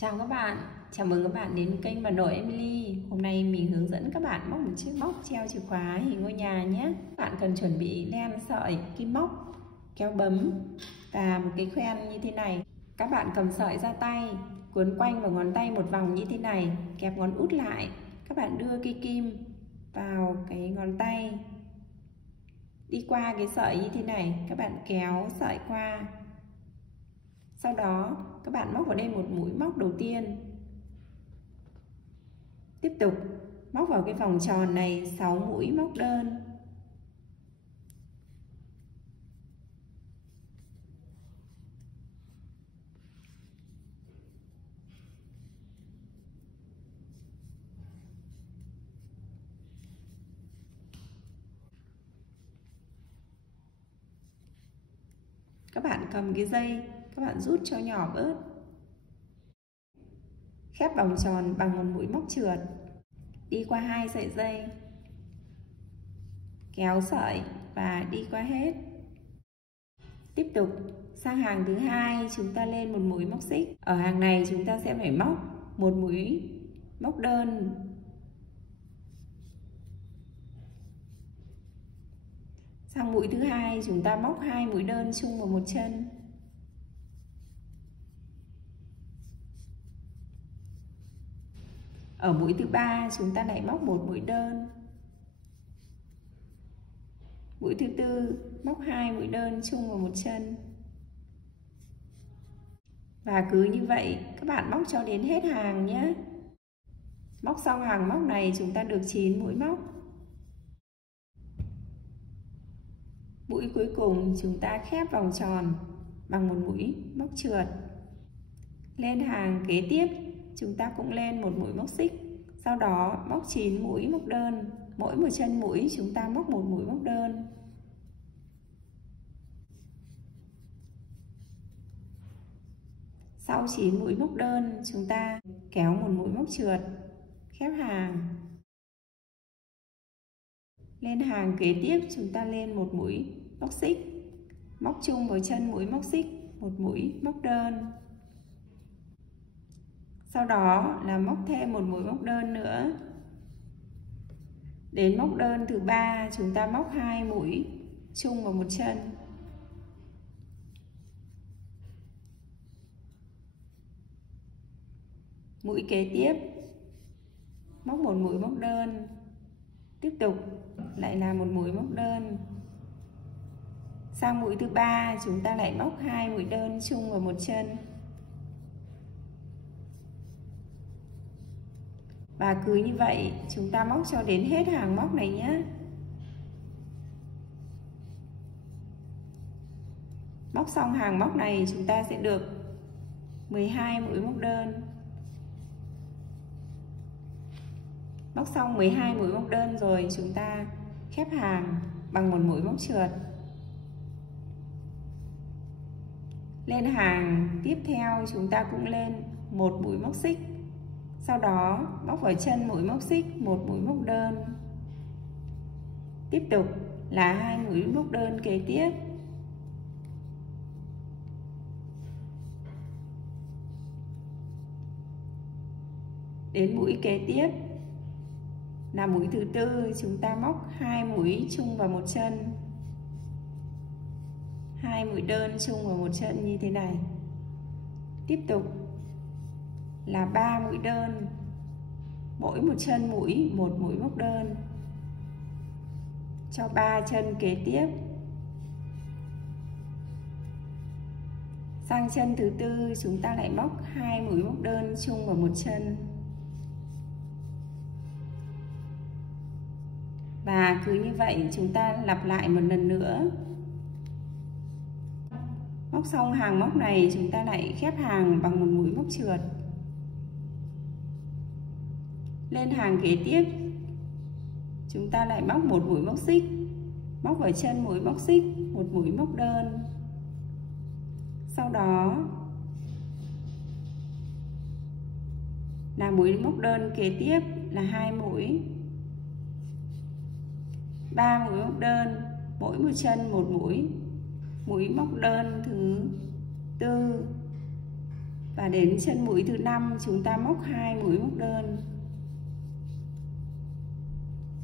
Chào các bạn, chào mừng các bạn đến kênh Bà Nội Emily. Hôm nay mình hướng dẫn các bạn móc một chiếc móc treo chìa khóa hình ngôi nhà nhé. Các bạn cần chuẩn bị len, sợi, kim móc, kéo bấm và một cái khoen như thế này. Các bạn cầm sợi ra tay, cuốn quanh vào ngón tay một vòng như thế này, kẹp ngón út lại. Các bạn đưa cây kim vào cái ngón tay, đi qua cái sợi như thế này, các bạn kéo sợi qua. Sau đó các bạn móc vào đây một mũi móc đầu tiên. Tiếp tục móc vào cái vòng tròn này 6 mũi móc đơn. Các bạn cầm cái dây, các bạn rút cho nhỏ bớt. Khép vòng tròn bằng một mũi móc trượt, đi qua 2 sợi dây, kéo sợi và đi qua hết. Tiếp tục sang hàng thứ hai, chúng ta lên một mũi móc xích. Ở hàng này chúng ta sẽ phải móc một mũi móc đơn. Sang mũi thứ hai chúng ta móc 2 mũi đơn chung vào một chân. Ở mũi thứ ba chúng ta lại móc một mũi đơn. Mũi thứ tư móc 2 mũi đơn chung vào một chân. Và cứ như vậy các bạn móc cho đến hết hàng nhé. Móc xong hàng móc này chúng ta được 9 mũi móc. Mũi cuối cùng chúng ta khép vòng tròn bằng một mũi móc trượt. Lên hàng kế tiếp chúng ta cũng lên một mũi móc xích. Sau đó móc 9 mũi móc đơn. Mỗi một chân mũi chúng ta móc một mũi móc đơn. Sau 9 mũi móc đơn chúng ta kéo một mũi móc trượt, khép hàng. Lên hàng kế tiếp chúng ta lên một mũi móc xích, móc chung với chân mũi móc xích một mũi móc đơn. Sau đó là móc thêm một mũi móc đơn nữa. Đến móc đơn thứ ba chúng ta móc 2 mũi chung vào một chân. Mũi kế tiếp móc một mũi móc đơn. Tiếp tục lại là một mũi móc đơn. Sang mũi thứ ba chúng ta lại móc 2 mũi đơn chung vào một chân. Và cứ như vậy chúng ta móc cho đến hết hàng móc này nhé. Móc xong hàng móc này chúng ta sẽ được 12 mũi móc đơn. Móc xong 12 mũi móc đơn rồi chúng ta khép hàng bằng một mũi móc trượt. Lên hàng tiếp theo chúng ta cũng lên một mũi móc xích. Sau đó móc vào chân mũi móc xích một mũi móc đơn. Tiếp tục là 2 mũi móc đơn kế tiếp. Đến mũi kế tiếp là mũi thứ tư, chúng ta móc 2 mũi chung vào một chân. 2 mũi đơn chung vào một chân như thế này. Tiếp tục là 3 mũi đơn. Mỗi một chân mũi một mũi móc đơn. Cho 3 chân kế tiếp. Sang chân thứ tư chúng ta lại móc 2 mũi móc đơn chung vào một chân. Và cứ như vậy chúng ta lặp lại một lần nữa. Móc xong hàng móc này chúng ta lại khép hàng bằng một mũi móc trượt. Lên hàng kế tiếp chúng ta lại móc một mũi móc xích, móc vào chân mũi móc xích một mũi móc đơn. Sau đó là mũi móc đơn kế tiếp là 2 mũi. 3 mũi móc đơn, mỗi một chân một mũi. Mũi móc đơn thứ tư. Và đến chân mũi thứ 5 chúng ta móc 2 mũi móc đơn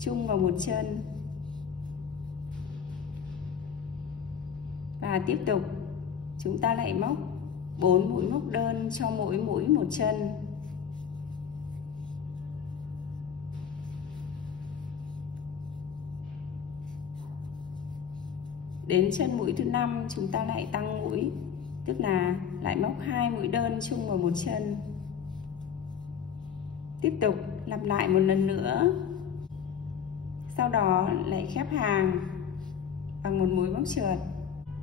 chung vào một chân. Và tiếp tục chúng ta lại móc 4 mũi móc đơn cho mỗi mũi một chân. Đến chân mũi thứ 5 chúng ta lại tăng mũi, tức là lại móc 2 mũi đơn chung vào một chân. Tiếp tục lặp lại một lần nữa. Sau đó lại khép hàng bằng một mũi móc trượt.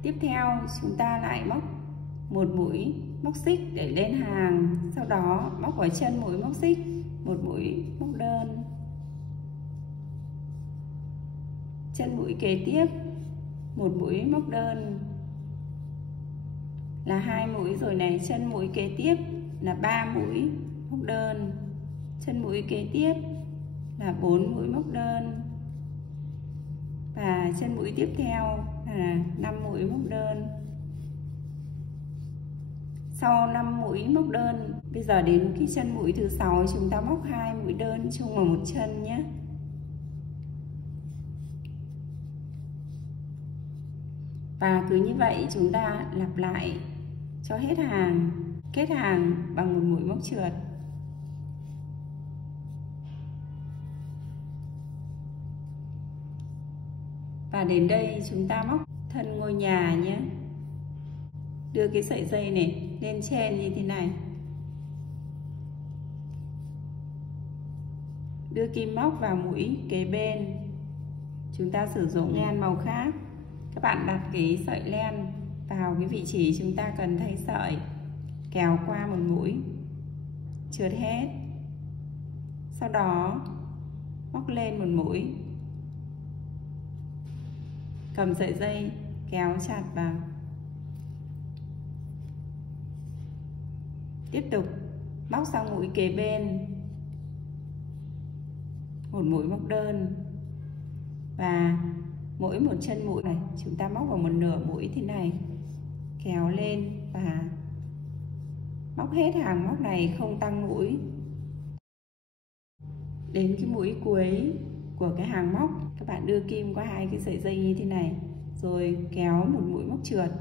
Tiếp theo chúng ta lại móc một mũi móc xích để lên hàng, sau đó móc vào chân mũi móc xích một mũi móc đơn. Chân mũi kế tiếp một mũi móc đơn là 2 mũi rồi này. Chân mũi kế tiếp là 3 mũi móc đơn. Chân mũi kế tiếp là 4 mũi móc đơn. Và chân mũi tiếp theo là 5 mũi móc đơn. Sau 5 mũi móc đơn, bây giờ đến cái chân mũi thứ 6 chúng ta móc 2 mũi đơn chung vào một chân nhé. Và cứ như vậy chúng ta lặp lại cho hết hàng, kết hàng bằng một mũi móc trượt. Và đến đây chúng ta móc thân ngôi nhà nhé. Đưa cái sợi dây này lên trên như thế này. Đưa kim móc vào mũi kế bên. Chúng ta sử dụng len màu khác. Các bạn đặt cái sợi len vào cái vị trí chúng ta cần thay sợi, kéo qua một mũi, trượt hết. Sau đó móc lên một mũi, cầm sợi dây kéo chặt vào. Tiếp tục móc sang mũi kế bên một mũi móc đơn, và mỗi một chân mũi này chúng ta móc vào một nửa mũi thế này, kéo lên và móc hết hàng móc này, không tăng mũi. Đến cái mũi cuối của cái hàng móc, các bạn đưa kim qua hai cái sợi dây như thế này, rồi kéo một mũi móc trượt.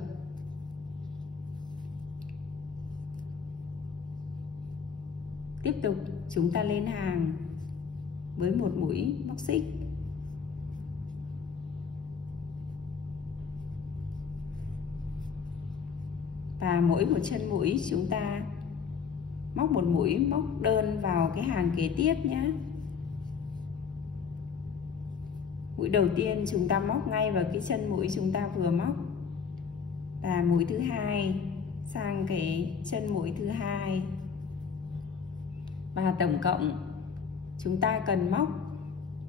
Tiếp tục chúng ta lên hàng với một mũi móc xích. Và mỗi một chân mũi chúng ta móc một mũi móc đơn vào cái hàng kế tiếp nhé. Mũi đầu tiên chúng ta móc ngay vào cái chân mũi chúng ta vừa móc, và mũi thứ hai sang cái chân mũi thứ hai. Và tổng cộng chúng ta cần móc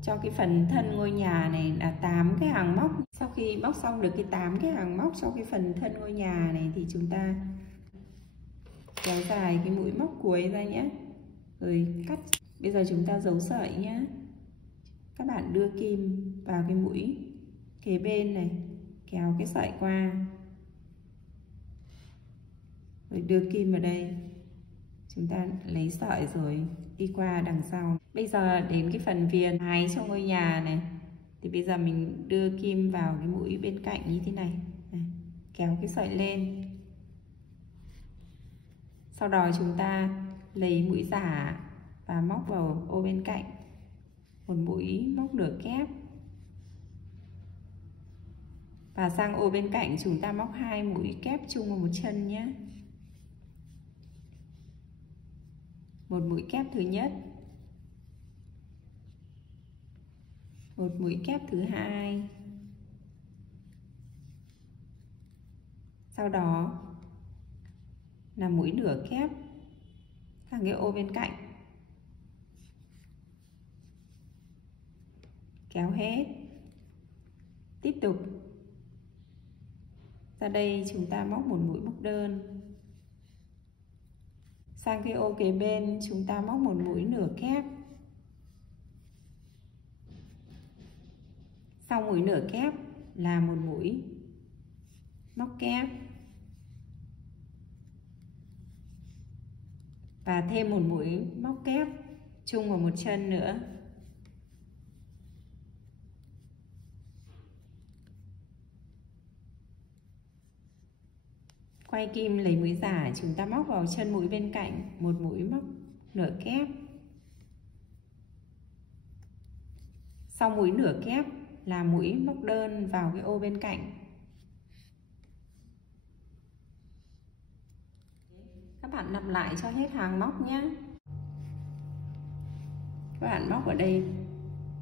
cho cái phần thân ngôi nhà này là 8 cái hàng móc. Sau khi móc xong được cái 8 cái hàng móc cho cái phần thân ngôi nhà này thì chúng ta kéo dài cái mũi móc cuối ra nhé, rồi cắt. Bây giờ chúng ta giấu sợi nhé. Các bạn đưa kim vào cái mũi kế bên này, kéo cái sợi qua, rồi đưa kim vào đây. Chúng ta lấy sợi rồi đi qua đằng sau. Bây giờ đến cái phần viền mái cho ngôi nhà này, thì bây giờ mình đưa kim vào cái mũi bên cạnh như thế này, kéo cái sợi lên. Sau đó chúng ta lấy mũi giả và móc vào ô bên cạnh một mũi móc nửa kép, và sang ô bên cạnh chúng ta móc 2 mũi kép chung vào một chân nhé. Một mũi kép thứ nhất, một mũi kép thứ hai, sau đó là mũi nửa kép sang cái ô bên cạnh, kéo hết. Tiếp tục ra đây chúng ta móc một mũi móc đơn, sang cái ô kế bên chúng ta móc một mũi nửa kép. Sau mũi nửa kép là một mũi móc kép, và thêm một mũi móc kép chung vào một chân nữa. Quay kim lấy mũi giả, chúng ta móc vào chân mũi bên cạnh một mũi móc nửa kép. Sau mũi nửa kép là mũi móc đơn vào cái ô bên cạnh. Các bạn lặp lại cho hết hàng móc nhé. Các bạn móc ở đây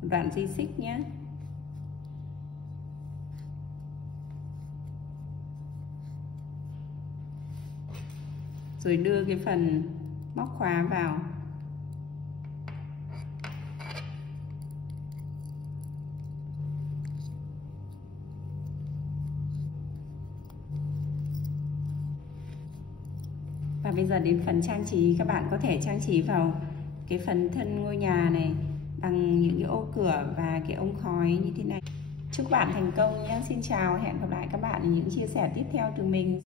một đoạn dây xích nhé. Rồi đưa cái phần móc khóa vào. Và bây giờ đến phần trang trí, các bạn có thể trang trí vào cái phần thân ngôi nhà này bằng những cái ô cửa và cái ống khói như thế này. Chúc bạn thành công nhé. Xin chào, hẹn gặp lại các bạn ở những chia sẻ tiếp theo từ mình.